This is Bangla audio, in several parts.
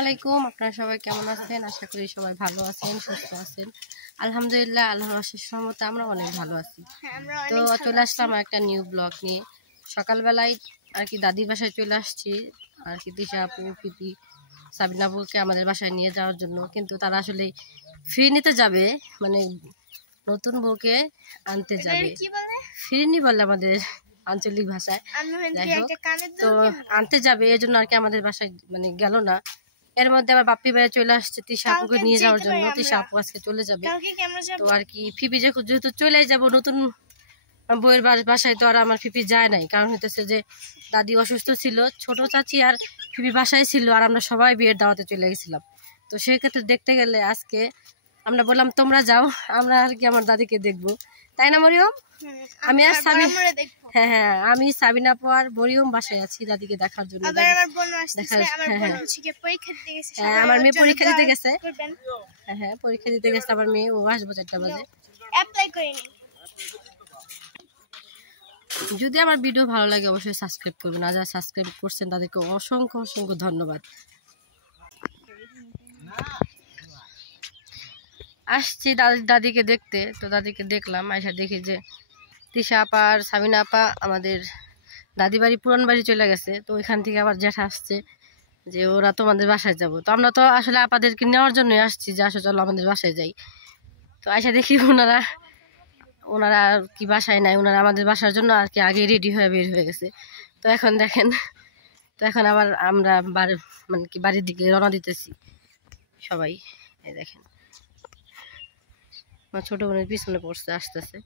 আলাইকুম, আপনারা সবাই কেমন আছেন? আশা করি সবাই ভালো আছেন, সুস্থ আছেন। আলহামদুলিল্লাহ, আল্লাহর অশেষ রহমতে আমরা অনেক ভালো আছি। তো চলে আসলাম একটা নিউ ব্লগ নিয়ে। সকালবেলায় আর কি দাদির বাসায় চলে আসছি আর কি দিশা আপু, পিপি, সাবিনা আপুকে আমাদের বাসায় নিয়ে যাওয়ার জন্য। কিন্তু তারা আসলে ফ্রি নিতে যাবে, মানে নতুন বউকে আনতে যাবে। ফিরিনি বলে আমাদের আঞ্চলিক ভাষায়। যাই হোক, তো আনতে যাবে এই জন্য আর কি আমাদের বাসায় মানে গেল না। এর মধ্যে আবার বাপ্পি ভাইয়া চলে আসছে তিশা আপুকে নিয়ে যাওয়ার জন্য। তিশা আপু আজকে চলে যাবে। তো আর কি ফিপি যেহেতু চলে যাব নতুন বউয়ের বাসায়, তো আর আমার ফিপি যায় নাই। কারণ হইতেছে যে দাদি অসুস্থ ছিল, ছোট চাচি আর ফিপি বাসায় ছিল, আর আমরা সবাই বিয়ের দাওয়াতে চলে গেছিলাম। তো সেক্ষেত্রে দেখতে গেলে আজকে আমরা বললাম তোমরা যাও, আমরা আর কি আমার দাদিকে দেখবো, তাই না মরিয়ম? আমি আর হ্যাঁ, আমি সাবিনা আপু আর মরিয়ম বাসায় আছি দাদিকে দেখার জন্য। আমার মেয়ে পরীক্ষা দিতে গেছে। হ্যাঁ, পরীক্ষা দিতে গেছে আমার মেয়ে, ও আসবো 4টা বাজে। যদি আমার ভিডিও ভালো লাগে অবশ্যই সাবস্ক্রাইব করবেন, আর যারা সাবস্ক্রাইব করছেন তাদেরকে অসংখ্য অসংখ্য ধন্যবাদ। আসছি দাদিকে দেখতে। তো দাদিকে দেখলাম, আয়সা দেখি যে তিশা আপা আর সাবিনা আপা আমাদের দাদি বাড়ি পুরান বাড়ি চলে গেছে। তো ওইখান থেকে আবার জ্যাঠা আসছে যে ওরা তোমাদের বাসায় যাব। তো আমরা তো আসলে আপাদেরকে নেওয়ার জন্যই আসছি যে আসো চলো আমাদের বাসায় যাই। তো আয়সা দেখি ওনারা কি বাসায় নাই, ওনারা আমাদের বাসার জন্য আর কি আগে রেডি হয়ে বের হয়ে গেছে। তো এখন দেখেন, তো এখন আবার আমরা মানে কি বাড়ির দিকে রওনা দিতেছি সবাই। এই দেখেন আমার ছোট বোনের পিছনে পড়ছে, আসতেছে।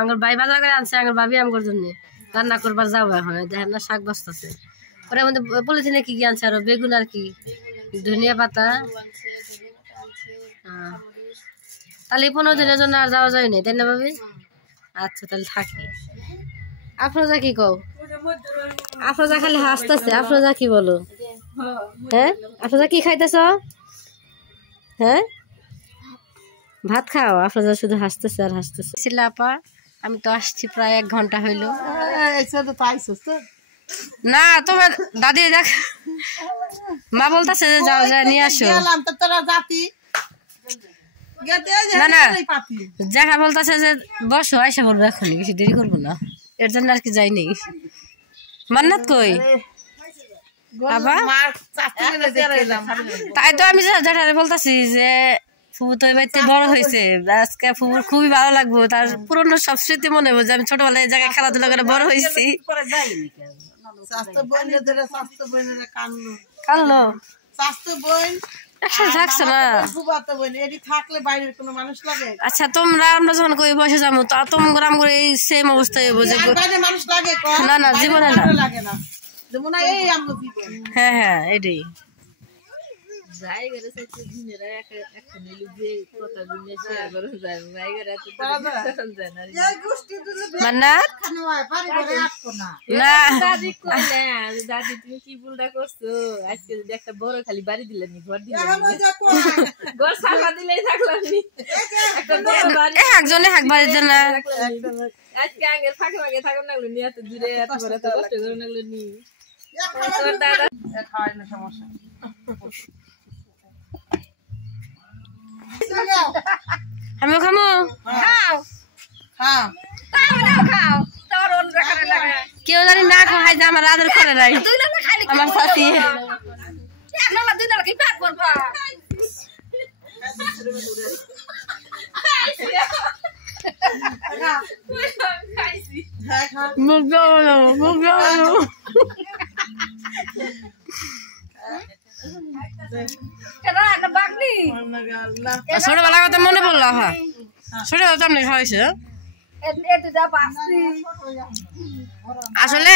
আমার ভাই বাজার করে আনছে, আমার ভাবি আমার জন্য রান্না করবার যাবো এখন। দেখেন না শাক বাজতেছে, ওর মধ্যে পলিথিনে কি আনছে আরো বেগুন আর কি ধনিয়া পাতা। তাহলে 15 দিনের জন্য আর যাওয়া যায় না, তাই না ভাবি? আচ্ছা তাহলে থাকি। আফরোজা কি কও? আফরোজা খালি হাসতেছে। আফরোজা কি বলো? হ্যাঁ আফরোজা কি খাইতেছ? হ্যাঁ ভাত খাও? আফরোজা শুধু হাসতেছে আর হাসতেছে। আপা আমি তো আসছি প্রায় 1 ঘন্টা হইল। না তোমার দাদি দেখ মা বলতেছে যে যাও যা নিয়ে আসো। না না দেখা বলতেছে যে বসো, আইসা বলবো এখনই, বেশি দেরি করবো না, এর জন্য আর কি যাই নেই। মান্নাত কই? তাই তো আমি যেটা বলতেছি যে ফুবু তো এবার বড় হয়েছে, আজকে ফুবুর খুবই ভালো লাগবো, তার পুরনো সব স্মৃতি মনে হবো যে আমি ছোটবেলায় এই জায়গায় খেলাধুলা করে বড় হয়েছি। কানলো থাকছে না। আচ্ছা তোমরা আমরা যখন কই বসে যাবো তো তোমরা আমার এই সেম অবস্থায় হবো যে না না জীবনে না। হ্যাঁ এটাই দাদি তুমি কি ভুলটা করছো? আজকে যদি একটা বড় খালি বাড়ি দিলেন, ঘর দিলেন, ঘর সারা দিলেই থাকলাম একজনে একবারের জন্য। আজকে আগের ফাঁকে ফাঁকে থাকুন লাগলো নি, এত দূরে এত বড় এত কষ্ট করে লাগলো নি। সমস্যা আমিও খামো। কেউ জানি না খাই যে আমার আদর করে নাই আমার শাশি। ছোটবেলা কথা মনে পড়লো। হ্যাঁ ছোটবেলা তো আপনি খাওয়াইছে। আসলে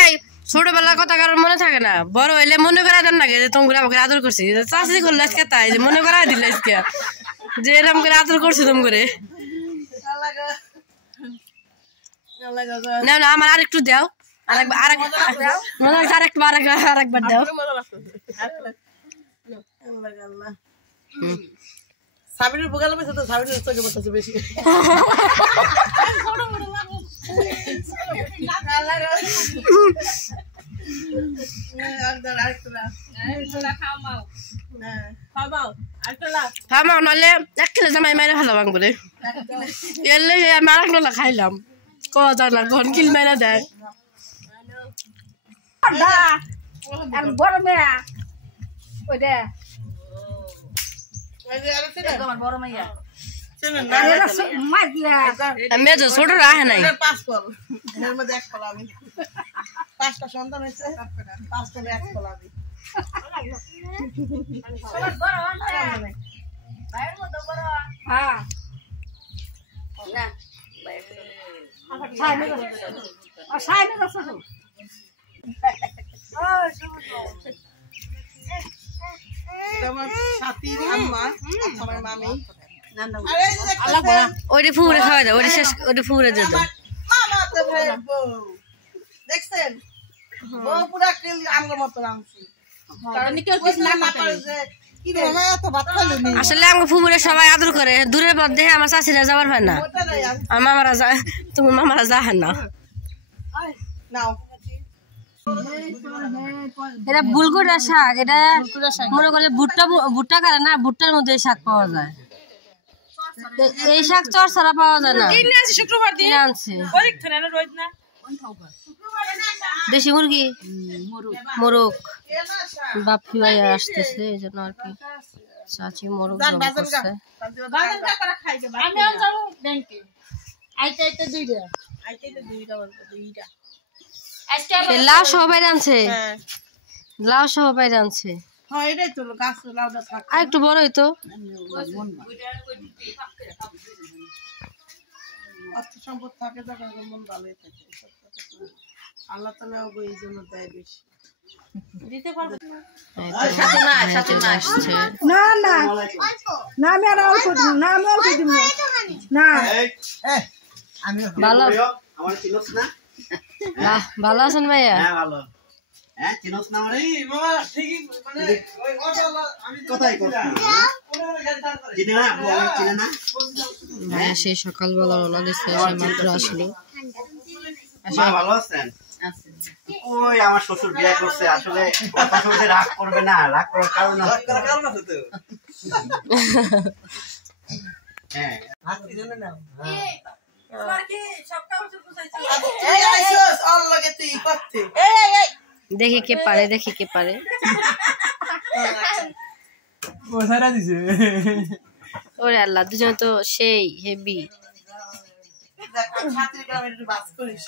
ছোটবেলার কথা কারণ মনে থাকে না, বড় হইলে মনে করা দেন না যে তোমরা আমাকে আদর করছি। চাষি করলে আজকে তাই যে মনে করা দিল আজকে যে এরকম করে আদর করছো তোম করে। না না আমার আরেকটু দাও, আরেকবার দাও। সাবিনের বোগালে মেছে তো সাবিনের চোখে পড়তেছে বেশি। খামাও নাহলে 1 কিলো জামাই মাইরে ভালো বাং বলে এলে মারাক নলা খাইলাম ক জানা কোন কিল মাইরা দেয় বড় মেয়া ওই দে বড় মেয়া মেজো ছোট রাহে নাই 5 ফল এর মধ্যে 1 ফল আমি 5টা সন্তান হইছে 5টা 1 ফল আমি হ্যাঁ না আমার সাথীর আম্মা আমার মামি ওইটা ফুরে খাওয়া দাও ওইটা শেষ ওইটা ফুরে দিয়ে দাও মামা তো ভাই বউ দেখছেন বউ পুরা কিল আমগো মত রামছি কারণ কেউ কিছু না পারে যে কি রে মামা তো ভাত খাইলো নি আসলে আমগো ফুরে সবাই আদর করে দূরের পথ দেখে আমার চাচিরা যাবার হয় না আমার মামারা যায় তুমি মামারা যায় না নাও এটা বুলগুড়া শাক এটা মনে করলে ভুট্টা করে না ভুট্টার মধ্যে শাক পাওয়া যায় এই শাক চরছরা পাওয়া যায় না শুক্রবার দিন আনছে না দেশি মুরগি মোরগ বাপি ভাই আসতেছে এই জন্য আর কি চাচি মোরগ করছে আমি যাব ব্যাংকে আইতে দুইটা লাউ সবাই আনছে লাউ সবাই আনছে হ্যাঁ এটাই তো গাছ লাউটা থাক আর একটু বড় হইতো অর্থ সম্পদ থাকে তখন মন ভালোই থাকে আল্লাহ তাআলা ওগো এই জন্য দেয় বেশি দিতে পারবে না না না আমি আর অল্প দিব না আমি অল্প দিব না আমি ভালো আমার চিনোস না ভালো আছেন ভাইয়া হ্যাঁ ভালো হ্যাঁ চিনোস না মানে বাবা ঠিকই মানে ওই অটোলা আমি কোথায় করছিস চিনে না আপু আমার চিনে না ভাইয়া সেই সকালবেলা রওনা দিচ্ছে সে মাত্র আসলো মা ভালো আছেন ওই আমার শ্বশুর বিয়ে করছে আসলে কথা শুনতে রাগ করবে না রাগ করার কারণ আছে তো হ্যাঁ হাতি জন্য নাও সব এই আইসোস আল্লাহ কে তুই করতে দেখি কে পারে ও সারা দিছে ওরে আল্লাহ দুজন তো সেই হেভি ছাত্রী গ্রামে একটু বাস করিস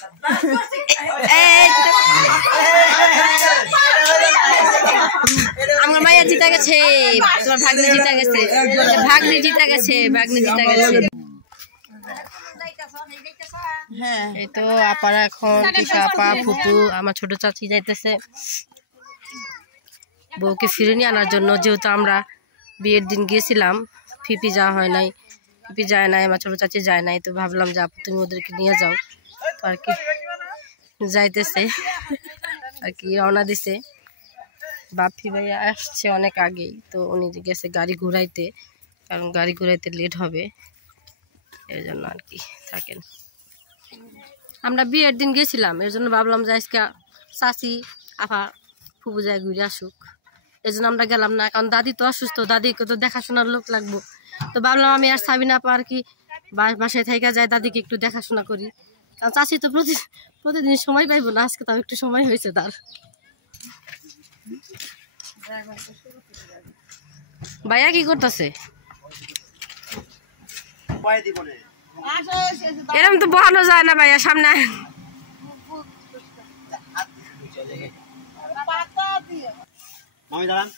আমার মাইয়া জিতা গেছে তোমার ভাগ্নি জিতা গেছে ভাগ্নি জিতা গেছে হ্যাঁ এই তো আপারা এখন টিকা আপা ফুপু আমার ছোট চাচি যাইতেছে বউকে ফিরে নিয়ে আনার জন্য যেহেতু আমরা বিয়ের দিন গিয়েছিলাম ফিপি যাওয়া হয় নাই ফিপি যায় নাই আমার ছোট চাচি যায় নাই তো ভাবলাম যে আপু তুমি ওদেরকে নিয়ে যাও তো আর কি যাইতেছে আর কি রওনা দিছে বাপি ভাইয়া আসছে অনেক আগেই তো উনি গেছে গাড়ি ঘুরাইতে কারণ গাড়ি ঘুরাইতে লেট হবে এর জন্য আর কি থাকেন আমরা বিয়ের দিন গেছিলাম এর জন্য ভাবলাম যে আজকে চাচি আপা ফুপু যায় ঘুরে আসুক এই জন্য আমরা গেলাম না কারণ দাদি তো অসুস্থ দাদিকে তো দেখাশোনার লোক লাগবো তো ভাবলাম আমি আর সাবিনা আপা আর কি বাসায় থেকে যায় দাদিকে একটু দেখাশোনা করি কারণ চাচি তো প্রতিদিন সময় পাইবো না আজকে তাও একটু সময় হয়েছে তার ভাইয়া কি করতেছে এরকম তো বহানো যায় না ভাইয়া সামনে মামি দাঁড়ান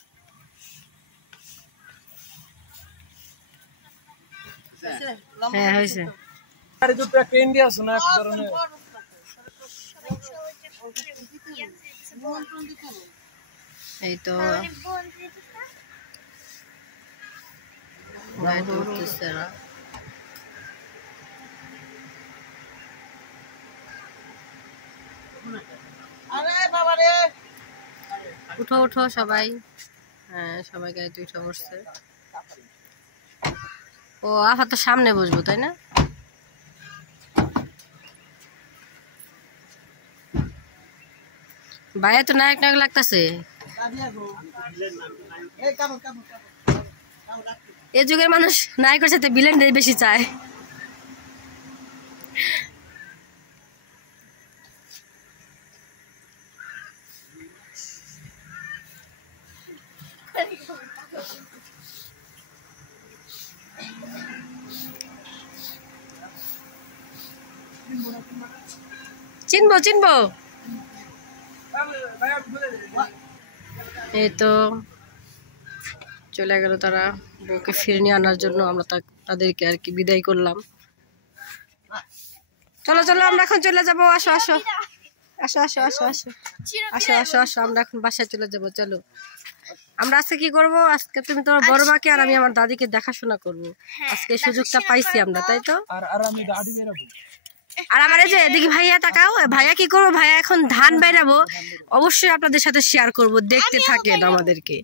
হ্যাঁ হয়েছে আরে দুটো ট্রেন দিয়ে আসো না এক ধরনের এই তো লাইট উঠতেছে না আরে বাবা রে উঠো উঠো সবাই হ্যাঁ সবাই গাড়িতে উঠে বসছে ও আফা তো সামনে বসবো তাই না ভাইয়া তো নায়ক নায়ক লাগতেছে। এ যুগের মানুষ নায়কের সাথে ভিলেনটাই বেশি চায়। চিনবো চিনবো। এই তো চলে গেল তারা বউকে ফিরে নিয়ে আনার জন্য। আমরা তাদেরকে আর কি বিদায় করলাম। চলো চলো আমরা এখন চলে যাবো। আসো আসো আসো আসো আসো আসো আসো আসো আসো আমরা এখন বাসায় চলে যাবো। চলো আমরা আজকে কি করবো, আজকে তুমি তোমার বড় মাকে আর আমি আমার দাদিকে দেখাশোনা করবো। আজকে সুযোগটা পাইছি আমরা, তাই তো? আর আমার এই যে দেখি ভাইয়া তাকাও, ভাইয়া কি করবো, ভাইয়া এখন ধান বেরাবো, অবশ্যই আপনাদের সাথে শেয়ার করব, দেখতে থাকেন আমাদেরকে।